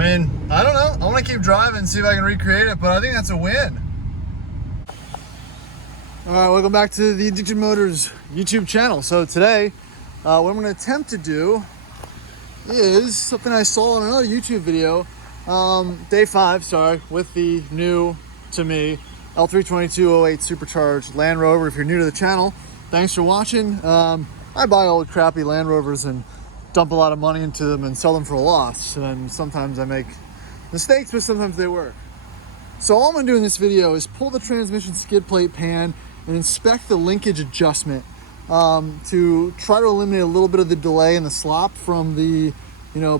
I mean, I don't know. I want to keep driving and see if I can recreate it, but I think that's a win. All right, welcome back to the Addicted Motors YouTube channel. So today, what I'm going to attempt to do is something I saw in another YouTube video, day 5, sorry, with the new, to me, L32208 Supercharged Land Rover. If you're new to the channel, thanks for watching. I buy old crappy Land Rovers and dump a lot of money into them and sell them for a loss. And sometimes I make mistakes, but sometimes they work. So all I'm gonna do in this video is pull the transmission skid plate pan and inspect the linkage adjustment to try to eliminate a little bit of the delay and the slop from the,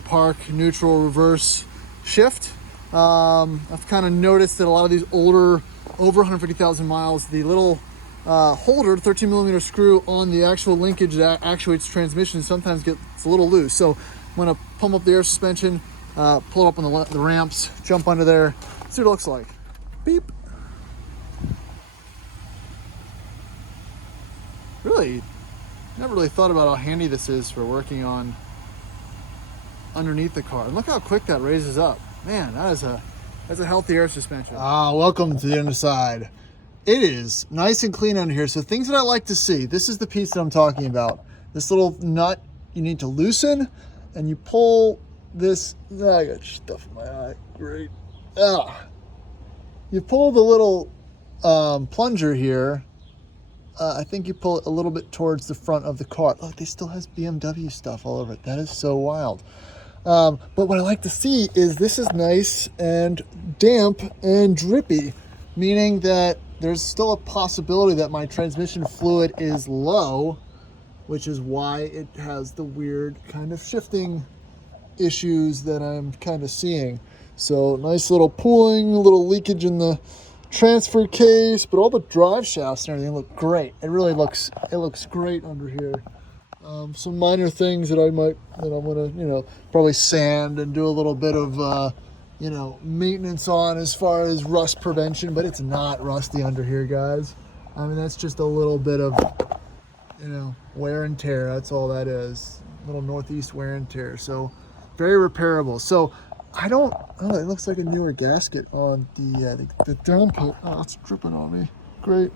park, neutral, reverse shift. I've kind of noticed that a lot of these older, over 150,000 miles, the little holder, 13 millimeter screw on the actual linkage that actuates transmission sometimes gets a little loose. So I'm gonna pump up the air suspension, pull it up on the ramps, jump under there, see what it looks like. Beep. Really, never really thought about how handy this is for working on underneath the car. And look how quick that raises up. Man, that's a healthy air suspension. Welcome to the underside. It is nice and clean under here. So things that I like to see, this is the piece that I'm talking about. This little nut you need to loosen, and you pull this, I got stuff in my eye, great. You pull the little plunger here. I think you pull it a little bit towards the front of the car. Look, this still has BMW stuff all over it. That is so wild. But what I like to see is this is nice and damp and drippy, meaning that there's still a possibility that my transmission fluid is low, which is why it has the weird kind of shifting issues that I'm kind of seeing. So nice little pooling, a little leakage in the transfer case, but all the drive shafts and everything look great. It looks great under here. Some minor things that I'm gonna, probably sand and do a little bit of, maintenance on as far as rust prevention, but it's not rusty under here, guys. I mean, that's just a little bit of, wear and tear. That's all that is. A little northeast wear and tear. So very repairable. So it looks like a newer gasket on the downpipe. Oh, it's dripping on me. Great.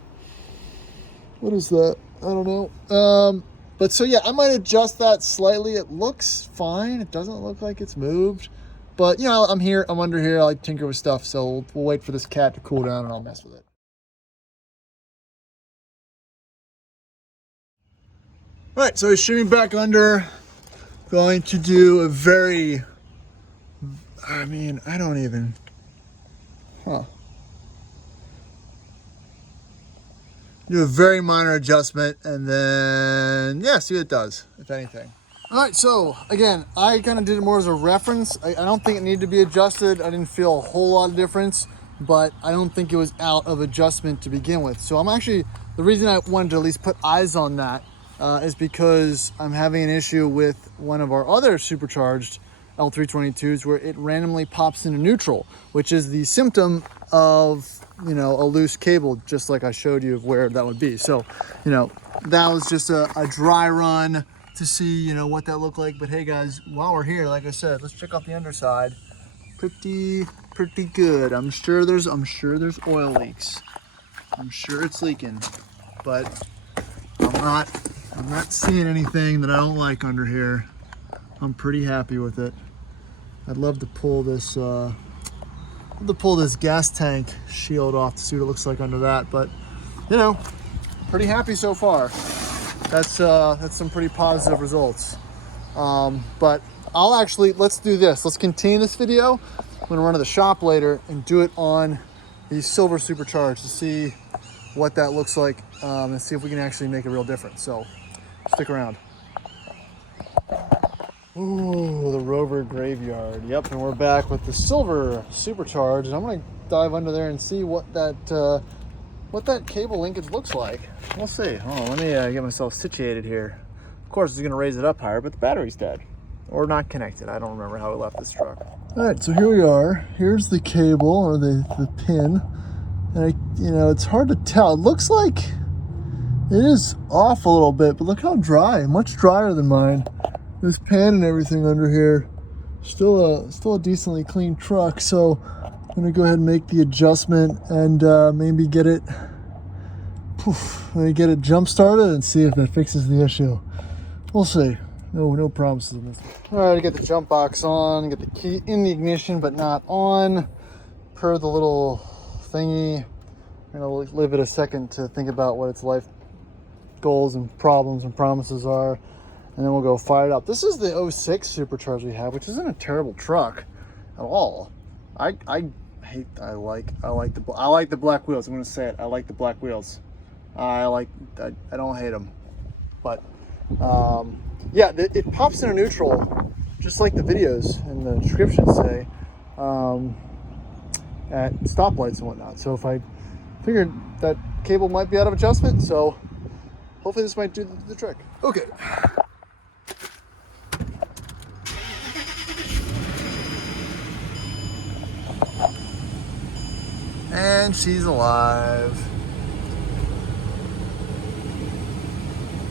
What is that? I don't know. But so yeah, I might adjust that slightly. It looks fine. It doesn't look like it's moved. But I'm here, I'm under here, I like to tinker with stuff, so we'll wait for this cat to cool down and I'll mess with it. All right, so he's shooting back under. Going to do a very, do a very minor adjustment and then, see what it does, if anything. All right, so again, I kind of did it more as a reference. I don't think it needed to be adjusted. I didn't feel a whole lot of difference, but I don't think it was out of adjustment to begin with. So the reason I wanted to at least put eyes on that is because I'm having an issue with one of our other supercharged L322s where it randomly pops into neutral, which is the symptom of, a loose cable, just like I showed you of where that would be. So, that was just a dry run to see, what that looked like. But hey guys, while we're here, like I said, let's check out the underside. Pretty good. I'm sure there's oil leaks. I'm sure it's leaking, but I'm not seeing anything that I don't like under here. I'm pretty happy with it. I'd love to pull this gas tank shield off to see what it looks like under that, but pretty happy so far. That's some pretty positive results. But let's do this. Let's continue this video. I'm gonna run to the shop later and do it on the silver supercharged to see what that looks like and see if we can actually make a real difference. So stick around. Ooh, the Rover graveyard. Yep, and we're back with the silver supercharged. And I'm gonna dive under there and see what that cable linkage looks like. We'll see. Oh, let me get myself situated here. Of course, it's gonna raise it up higher, but the battery's dead. Or not connected. I don't remember how we left this truck. All right, so here we are. Here's the cable, or the pin. And it's hard to tell. It looks like it is off a little bit, but look how dry, much drier than mine. This pan and everything under here, Still a decently clean truck, so I'm gonna go ahead and make the adjustment and maybe get it jump started and see if that fixes the issue. We'll see. No promises in this. All right, I get the jump box on, get the key in the ignition but not on per the little thingy. I'm gonna leave it a second to think about what its life goals and problems and promises are, and then we'll go fire it up. This is the 06 Supercharged we have, which isn't a terrible truck at all. I like the black wheels. I'm gonna say it. I like the black wheels. I don't hate them, but yeah, it pops into neutral, just like the videos and the descriptions say, at stoplights and whatnot. So if I figured that cable might be out of adjustment, so hopefully this might do the trick. Okay. And she's alive.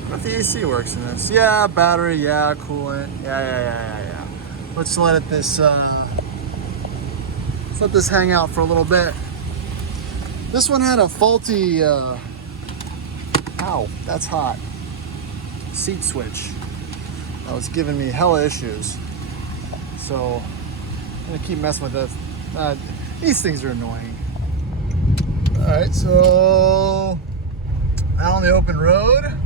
What if the AC works in this? Yeah, battery, yeah, coolant, yeah. Let's let this hang out for a little bit. This one had a faulty, ow, that's hot, seat switch. That was giving me hella issues. So I'm gonna keep messing with this. These things are annoying. All right, so out on the open road.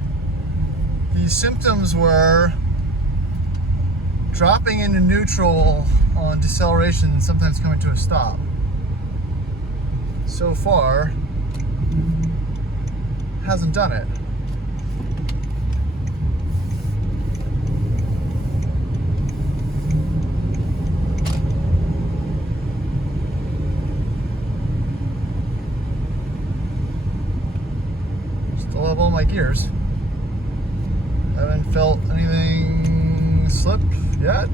The symptoms were dropping into neutral on deceleration and sometimes coming to a stop. So far, hasn't done it. Still have all my gears. Haven't felt anything slip yet.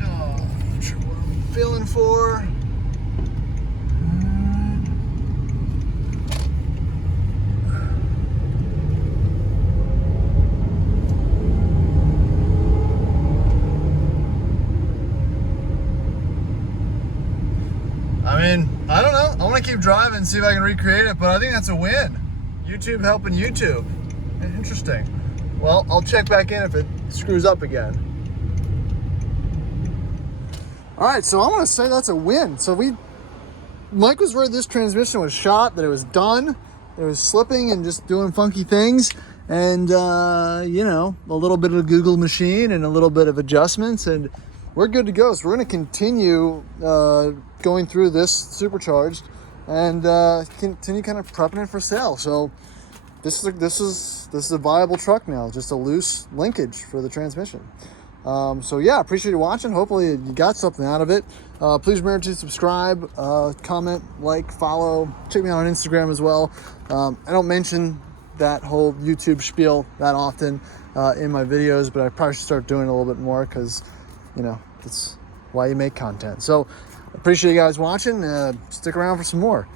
Not sure what I'm feeling for. I mean, I don't know. I want to keep driving and see if I can recreate it, but I think that's a win. YouTube helping YouTube. Interesting. Well, I'll check back in if it screws up again. All right, so I'm gonna say that's a win. So Mike was worried this transmission was shot, that it was done, it was slipping and just doing funky things. And, you know, a little bit of a Google machine and a little bit of adjustments, and we're good to go. So we're gonna continue going through this Supercharged and continue kind of prepping it for sale. So this is a viable truck now, just a loose linkage for the transmission. So yeah, appreciate you watching. Hopefully you got something out of it. Please remember to subscribe, comment, like, follow. Check me out on Instagram as well. I don't mention that whole YouTube spiel that often in my videos, but I probably should start doing it a little bit more because, you know, that's why you make content. So appreciate you guys watching. Stick around for some more.